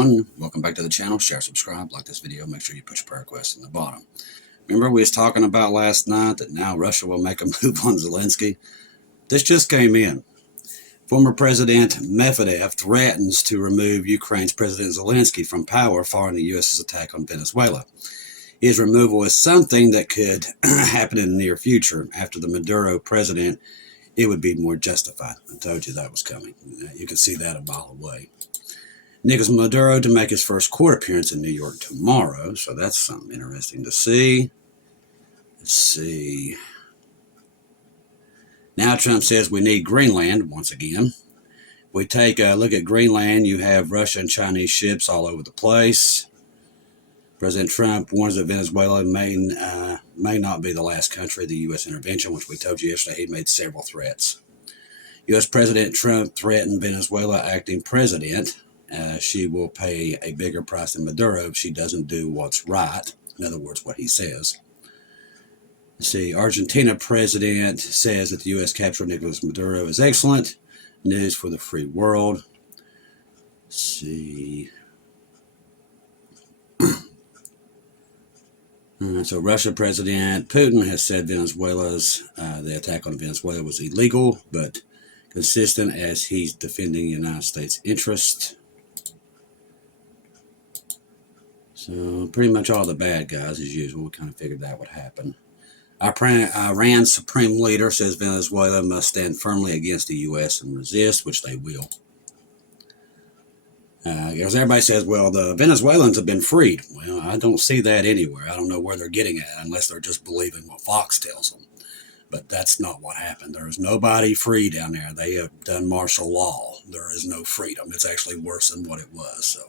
everyone, welcome back to the channel. Share, subscribe, like this video, make sure you push prayer requests in the bottom. Remember we was talking about last night that now Russia will make a move on Zelensky? This just came in. Former President Medvedev threatens to remove Ukraine's President Zelensky from power following the U.S.'s attack on Venezuela. His removal is something that could happen in the near future. After the Maduro president, it would be more justified. I told you that was coming. You can see that a mile away. Nicolas Maduro to make his first court appearance in New York tomorrow, so that's something interesting to see. Let's see. Now Trump says we need Greenland once again. If we take a look at Greenland, you have Russian and Chinese ships all over the place. President Trump warns that Venezuela may not be the last country of the U.S. intervention, which we told you yesterday. He made several threats. U.S. President Trump threatened Venezuela acting president. She will pay a bigger price than Maduro if she doesn't do what's right. In other words, what he says. Let's see, Argentina president says that the U.S. capture of Nicolas Maduro is excellent news for the free world. Let's see. So Russia President Putin has said the attack on Venezuela was illegal, but consistent as he's defending the United States' interest. So pretty much all the bad guys as usual. We kind of figured that would happen. Iran's supreme leader says Venezuela must stand firmly against the U.S. and resist, which they will. Because everybody says, well, the Venezuelans have been freed. Well, I don't see that anywhere. I don't know where they're getting it unless they're just believing what Fox tells them. But that's not what happened. There is nobody free down there. They have done martial law. There is no freedom. It's actually worse than what it was. So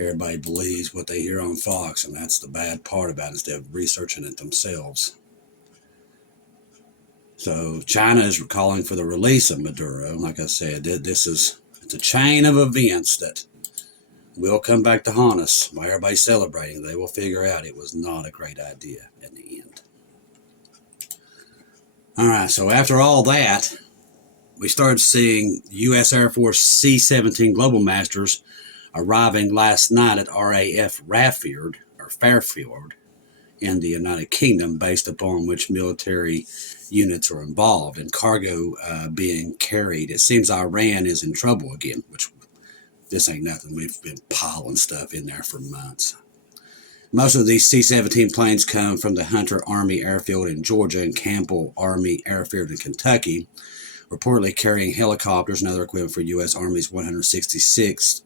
everybody believes what they hear on Fox, and that's the bad part about it, instead of researching it themselves. So China is calling for the release of Maduro. Like I said, it's a chain of events that will come back to haunt us. While everybody's celebrating, they will figure out it was not a great idea in the end. All right, so after all that, we started seeing U.S. Air Force C-17 Global Masters arriving last night at RAF Fairfield in the United Kingdom, based upon which military units are involved and cargo being carried. It seems Iran is in trouble again, which this ain't nothing. We've been piling stuff in there for months. Most of these C-17 planes come from the Hunter Army Airfield in Georgia and Campbell Army Airfield in Kentucky, reportedly carrying helicopters and other equipment for U.S. Army's 166th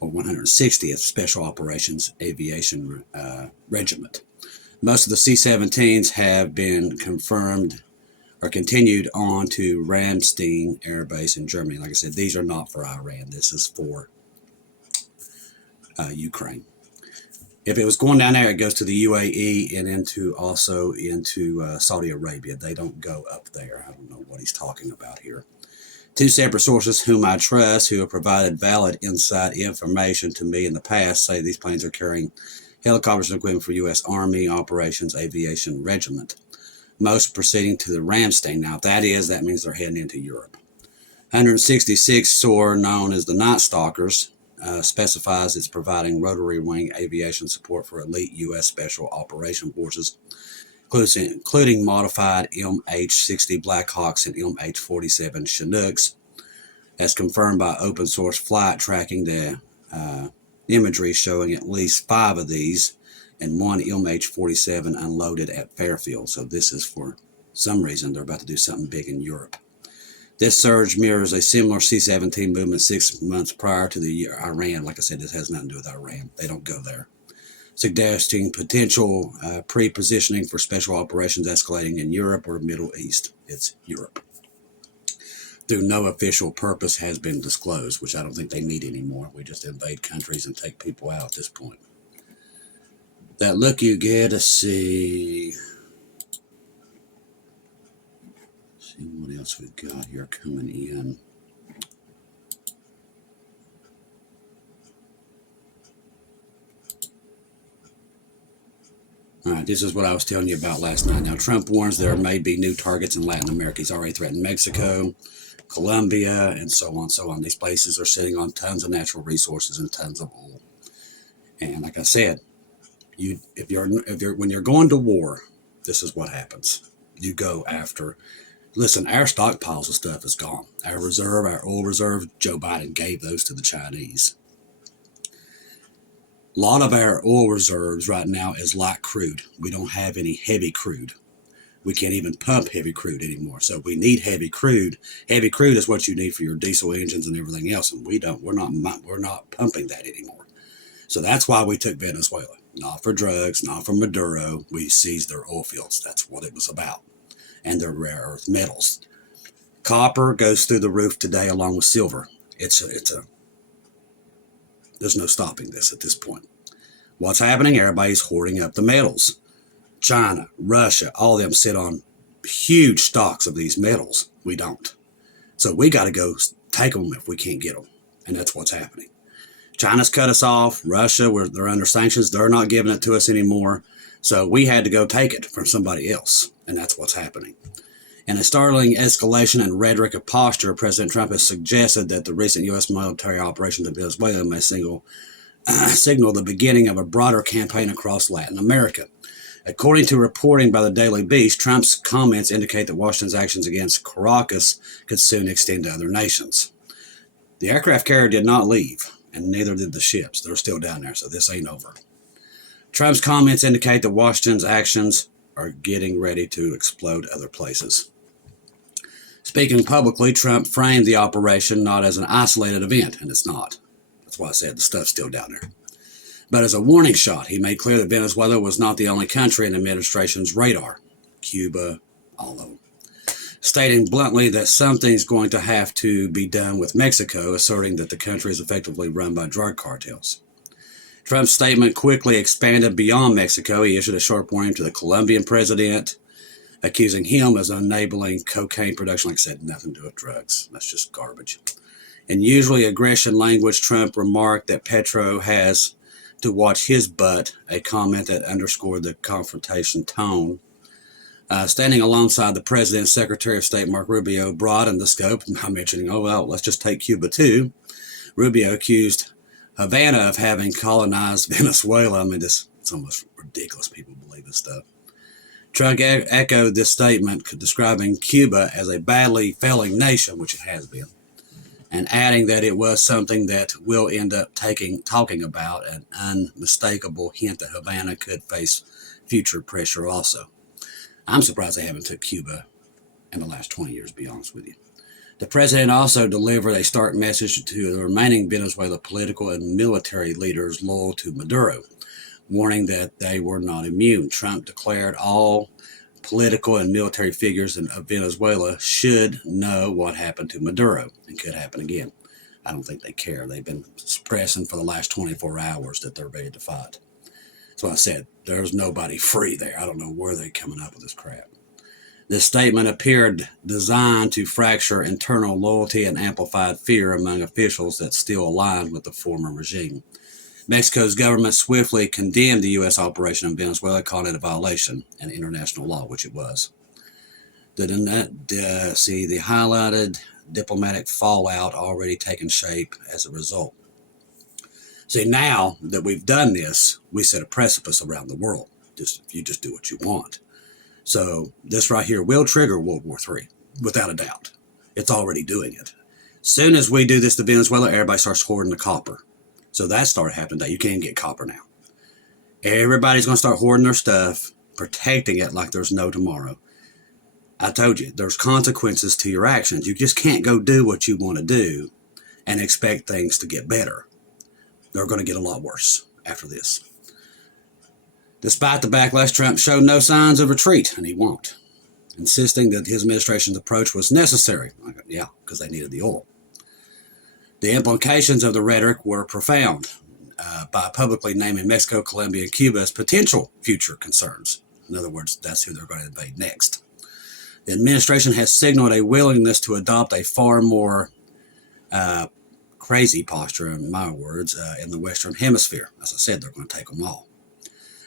or 160th Special Operations Aviation Regiment. Most of the C-17s have been confirmed or continued on to Ramstein Air Base in Germany. Like I said, these are not for Iran. This is for Ukraine. If it was going down there, it goes to the UAE and also into Saudi Arabia. They don't go up there. I don't know what he's talking about here. Two separate sources whom I trust, who have provided valid inside information to me in the past, say these planes are carrying helicopters and equipment for U.S. Army Operations Aviation Regiment. Most proceeding to the Ramstein. Now, if that means they're heading into Europe. 166 SOAR, known as the Night Stalkers, specifies it's providing rotary wing aviation support for elite U.S. Special Operation Forces, including modified MH-60 Blackhawks and MH-47 Chinooks, as confirmed by open source flight tracking. The imagery showing at least 5 of these and one MH-47 unloaded at Fairfield. So this is for some reason they're about to do something big in Europe. This surge mirrors a similar C-17 movement 6 months prior to the Iran. Like I said, this has nothing to do with Iran. They don't go there. Suggesting potential pre-positioning for special operations escalating in Europe or Middle East. It's Europe. Through no official purpose has been disclosed, which I don't think they need anymore. We just invade countries and take people out at this point. That look you get, let's see. Let's see what else we've got here coming in. All right, this is what I was telling you about last night. Now, Trump warns there may be new targets in Latin America. He's already threatened Mexico. Colombia, and so on, so on. These places are sitting on tons of natural resources and tons of oil. And like I said, when you're going to war, this is what happens. You go after. Listen, our stockpiles of stuff is gone. Our oil reserve, Joe Biden gave those to the Chinese. A lot of our oil reserves right now is light crude. We don't have any heavy crude. We can't even pump heavy crude anymore. So we need heavy crude. Heavy crude is what you need for your diesel engines and everything else, and we're not pumping that anymore. So that's why we took Venezuela. Not for drugs, not for Maduro. We seized their oil fields. That's what it was about. And their rare earth metals. Copper goes through the roof today along with silver. There's no stopping this at this point. What's happening? Everybody's hoarding up the metals. China, Russia, all of them sit on huge stocks of these metals. We don't. So we got to go take them if we can't get them. And that's what's happening. China's cut us off. Russia, they're under sanctions. They're not giving it to us anymore. So we had to go take it from somebody else. And that's what's happening. In a startling escalation and rhetoric of posture, President Trump has suggested that the recent U.S. military operations in Venezuela may signal the beginning of a broader campaign across Latin America. According to reporting by the Daily Beast, Trump's comments indicate that Washington's actions against Caracas could soon extend to other nations. The aircraft carrier did not leave, and neither did the ships. They're still down there, so this ain't over. Trump's comments indicate that Washington's actions are getting ready to explode other places. Speaking publicly, Trump framed the operation not as an isolated event, and it's not. That's why I said the stuff's still down there. But as a warning shot, he made clear that Venezuela was not the only country in the administration's radar. Cuba, all of them. Stating bluntly that something's going to have to be done with Mexico, asserting that the country is effectively run by drug cartels. Trump's statement quickly expanded beyond Mexico. He issued a sharp warning to the Colombian president, accusing him of enabling cocaine production. Like I said, nothing to do with drugs. That's just garbage. In usually aggression language, Trump remarked that Petro has to watch his butt, a comment that underscored the confrontation tone. Standing alongside the president's Secretary of State, Marco Rubio, broadened the scope by mentioning, oh, well, let's just take Cuba too. Rubio accused Havana of having colonized Venezuela. I mean, it's almost ridiculous. People believe this stuff. Trump echoed this statement, describing Cuba as a badly failing nation, which it has been, and adding that it was something that we'll end up talking about, an unmistakable hint that Havana could face future pressure also. I'm surprised they haven't took Cuba in the last 20 years, to be honest with you. The president also delivered a stark message to the remaining Venezuela political and military leaders loyal to Maduro, warning that they were not immune. Trump declared all political and military figures of Venezuela should know what happened to Maduro and could happen again. I don't think they care. They've been expressing for the last 24 hours that they're ready to fight. So I said, there's nobody free there. I don't know where they're coming up with this crap. This statement appeared designed to fracture internal loyalty and amplified fear among officials that still aligned with the former regime. Mexico's government swiftly condemned the U.S. operation in Venezuela, calling it a violation of international law, which it was. The highlighted diplomatic fallout already taken shape as a result. See, now that we've done this, we set a precipice around the world. If you just do what you want. So this right here will trigger World War III, without a doubt. It's already doing it. Soon as we do this to Venezuela, everybody starts hoarding the copper. So that started happening today. You can't get copper now. Everybody's going to start hoarding their stuff, protecting it like there's no tomorrow. I told you, there's consequences to your actions. You just can't go do what you want to do and expect things to get better. They're going to get a lot worse after this. Despite the backlash, Trump showed no signs of retreat, and he won't, insisting that his administration's approach was necessary. Yeah, because they needed the oil. The implications of the rhetoric were profound, by publicly naming Mexico, Colombia, and Cuba as potential future concerns. In other words, that's who they're going to invade next. The administration has signaled a willingness to adopt a far more crazy posture, in my words, in the Western Hemisphere. As I said, they're going to take them all.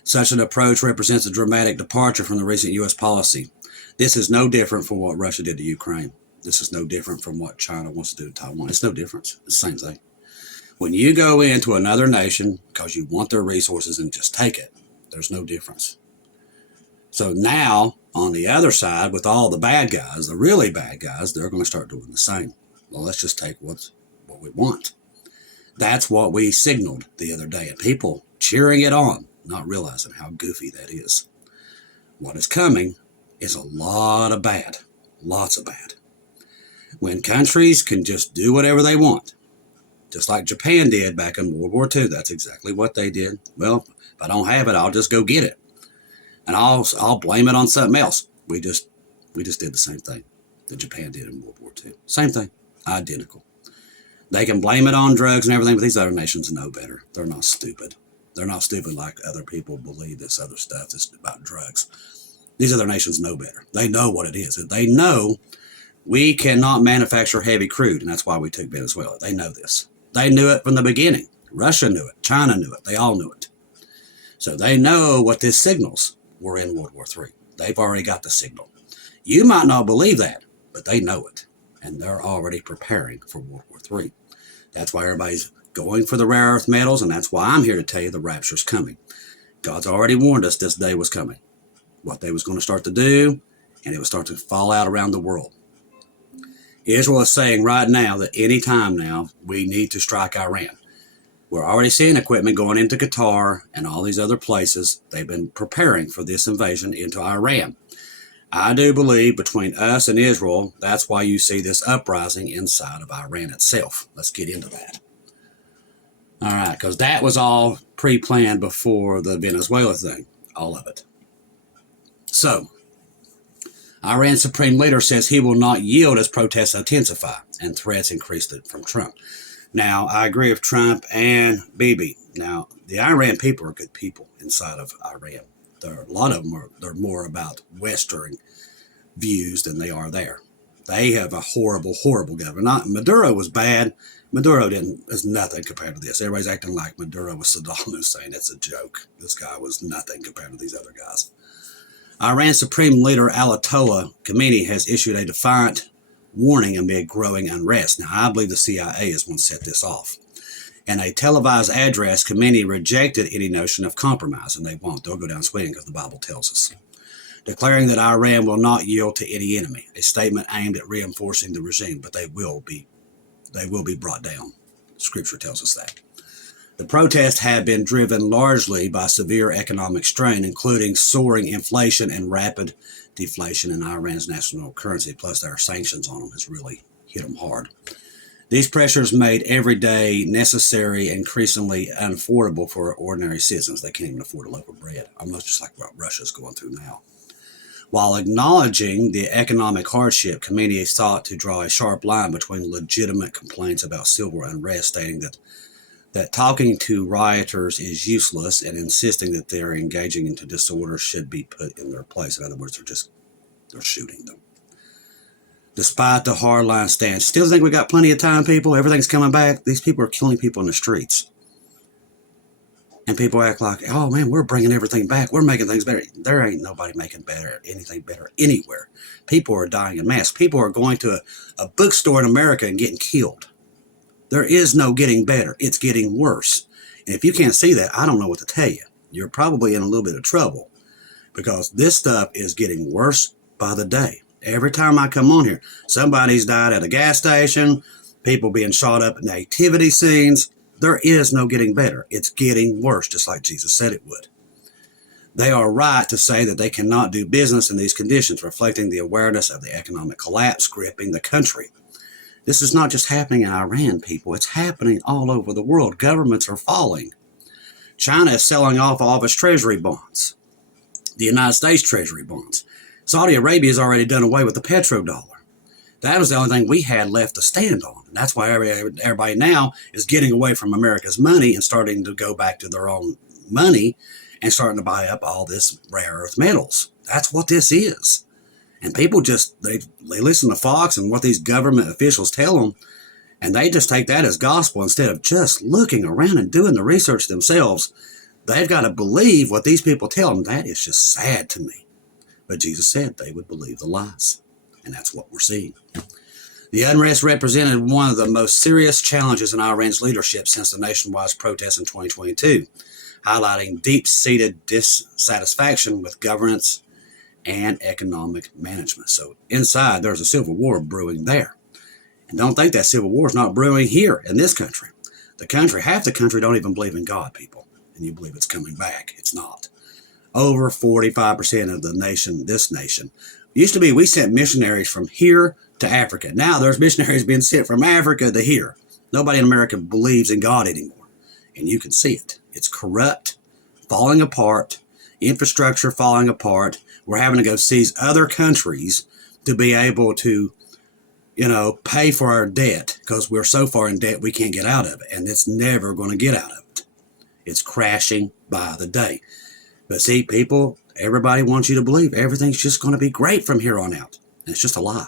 Such an approach represents a dramatic departure from the recent U.S. policy. This is no different from what Russia did to Ukraine. This is no different from what China wants to do to Taiwan. It's no difference. It's the same thing. When you go into another nation because you want their resources and just take it, there's no difference. So now, on the other side, with all the bad guys, the really bad guys, they're going to start doing the same. Well, let's just take what we want. That's what we signaled the other day, and people cheering it on, not realizing how goofy that is. What is coming is a lot of bad, lots of bad. When countries can just do whatever they want, just like Japan did back in World War II, that's exactly what they did. Well, if I don't have it, I'll just go get it, and I'll blame it on something else. We just did the same thing that Japan did in World War II. Same thing, identical. They can blame it on drugs and everything, but these other nations know better. They're not stupid. They're not stupid like other people believe this other stuff is about drugs. These other nations know better. They know what it is. They know we cannot manufacture heavy crude, and that's why we took Venezuela. They know this. They knew it from the beginning. Russia knew it. China knew it. They all knew it. So they know what this signals. We're in World War III. They've already got the signal. You might not believe that, but they know it, and they're already preparing for World War III. That's why everybody's going for the rare earth metals, and that's why I'm here to tell you the rapture's coming. God's already warned us this day was coming, what they was going to start to do, and it would start to fall out around the world. Israel is saying right now that any time now we need to strike Iran. We're already seeing equipment going into Qatar and all these other places. They've been preparing for this invasion into Iran. I do believe between us and Israel, that's why you see this uprising inside of Iran itself. Let's get into that. All right, because that was all pre-planned before the Venezuela thing, all of it. So, Iran's supreme leader says he will not yield as protests intensify and threats increased from Trump. Now, I agree with Trump and Bibi. Now, the Iran people are good people inside of Iran. A lot of them they're more about Western views than they are there. They have a horrible, horrible government. Maduro was bad. Maduro is nothing compared to this. Everybody's acting like Maduro was Saddam Hussein. It's a joke. This guy was nothing compared to these other guys. Iran's Supreme Leader Ayatollah Khamenei has issued a defiant warning amid growing unrest. Now, I believe the CIA is one set this off. In a televised address, Khamenei rejected any notion of compromise, and they won't. They'll go down swinging because the Bible tells us. Declaring that Iran will not yield to any enemy, a statement aimed at reinforcing the regime, but they will be brought down. Scripture tells us that. The protests have been driven largely by severe economic strain, including soaring inflation and rapid deflation in Iran's national currency, plus their sanctions on them has really hit them hard. These pressures made every day necessary and increasingly unaffordable for ordinary citizens. They can't even afford a loaf of bread, almost just like what Russia's going through now. While acknowledging the economic hardship, Khamenei sought to draw a sharp line between legitimate complaints about civil unrest, stating that talking to rioters is useless and insisting that they're engaging into disorder should be put in their place. In other words, they're shooting them. Despite the hardline stance, still think we got plenty of time, people. Everything's coming back. These people are killing people in the streets. And people act like, oh man, we're bringing everything back. We're making things better. There ain't nobody making anything better anywhere. People are dying en masse. People are going to a bookstore in America and getting killed. There is no getting better. It's getting worse. And if you can't see that, I don't know what to tell you. You're probably in a little bit of trouble because this stuff is getting worse by the day. Every time I come on here, somebody's died at a gas station, people being shot up in nativity scenes. There is no getting better. It's getting worse, just like Jesus said it would. They are right to say that they cannot do business in these conditions, reflecting the awareness of the economic collapse gripping the country. This is not just happening in Iran, people. It's happening all over the world. Governments are falling. China is selling off all of its treasury bonds. The United States treasury bonds. Saudi Arabia has already done away with the petrodollar. That was the only thing we had left to stand on. And that's why everybody now is getting away from America's money and starting to go back to their own money and starting to buy up all this rare earth metals. That's what this is. And people they listen to Fox and what these government officials tell them, and they just take that as gospel instead of just looking around and doing the research themselves. They've got to believe what these people tell them. That is just sad to me. But Jesus said they would believe the lies. And that's what we're seeing. The unrest represented one of the most serious challenges in Iran's leadership since the nationwide protests in 2022, highlighting deep-seated dissatisfaction with governance and economic management. So inside, there's a civil war brewing there. And don't think that civil war is not brewing here in this country. Half the country don't even believe in God, people. And you believe it's coming back. It's not. Over 45% of the nation, this nation, used to be we sent missionaries from here to Africa. Now there's missionaries being sent from Africa to here. Nobody in America believes in God anymore. And you can see it. It's corrupt, falling apart, infrastructure falling apart. We're having to go seize other countries to be able to, pay for our debt because we're so far in debt we can't get out of it. And it's never going to get out of it. It's crashing by the day. But see, people, everybody wants you to believe everything's just going to be great from here on out. And it's just a lie.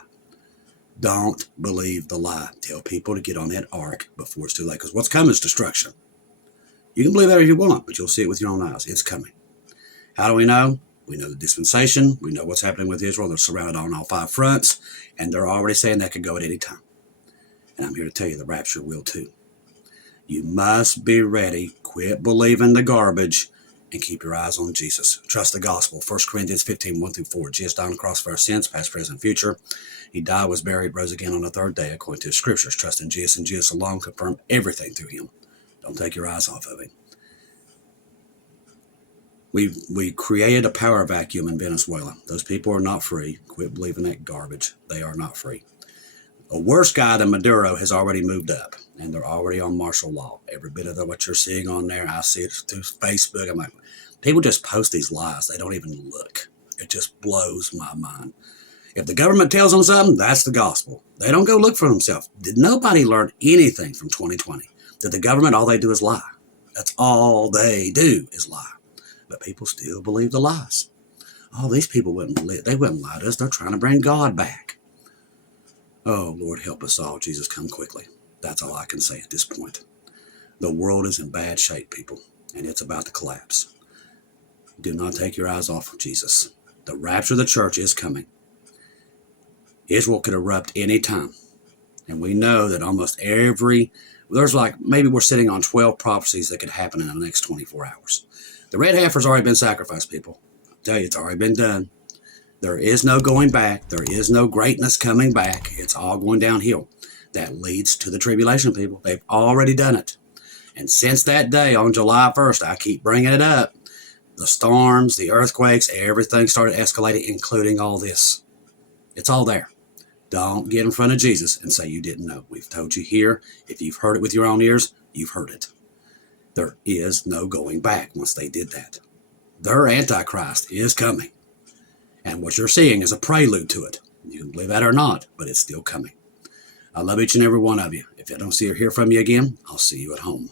Don't believe the lie. Tell people to get on that ark before it's too late. Because what's coming is destruction. You can believe that if you want, but you'll see it with your own eyes. It's coming. How do we know? We know the dispensation. We know what's happening with Israel. They're surrounded on all 5 fronts. And they're already saying that could go at any time. And I'm here to tell you the rapture will too. You must be ready. Quit believing the garbage and keep your eyes on Jesus. Trust the gospel. 1 Corinthians 15, 1-4. Jesus died on the cross for our sins, past, present, future. He died, was buried, rose again on the 3rd day, according to the scriptures. Trust in Jesus and Jesus alone. Confirm everything through him. Don't take your eyes off of him. We created a power vacuum in Venezuela. Those people are not free. Quit believing that garbage. They are not free. A worse guy than Maduro has already moved up, and they're already on martial law. Every bit of what you're seeing on there, I see it through Facebook. I'm like, people just post these lies. They don't even look. It just blows my mind. If the government tells them something, that's the gospel. They don't go look for themselves. Did nobody learn anything from 2020? Did the government, all they do is lie? That's all they do is lie. But people still believe the lies. Oh, these people wouldn't lie to us. They're trying to bring God back. Oh, Lord, help us all. Jesus, come quickly. That's all I can say at this point. The world is in bad shape, people, and it's about to collapse. Do not take your eyes off of Jesus. The rapture of the church is coming. Israel could erupt any time. And we know that almost there's maybe we're sitting on 12 prophecies that could happen in the next 24 hours. The red heifer's already been sacrificed, people. I tell you, it's already been done. There is no going back. There is no greatness coming back. It's all going downhill. That leads to the tribulation, people. They've already done it. And since that day on July 1st, I keep bringing it up, the storms, the earthquakes, everything started escalating, including all this. It's all there. Don't get in front of Jesus and say you didn't know. We've told you here. If you've heard it with your own ears, you've heard it. There is no going back once they did that. Their Antichrist is coming. And what you're seeing is a prelude to it. You can believe that or not, but it's still coming. I love each and every one of you. If I don't see or hear from you again, I'll see you at home.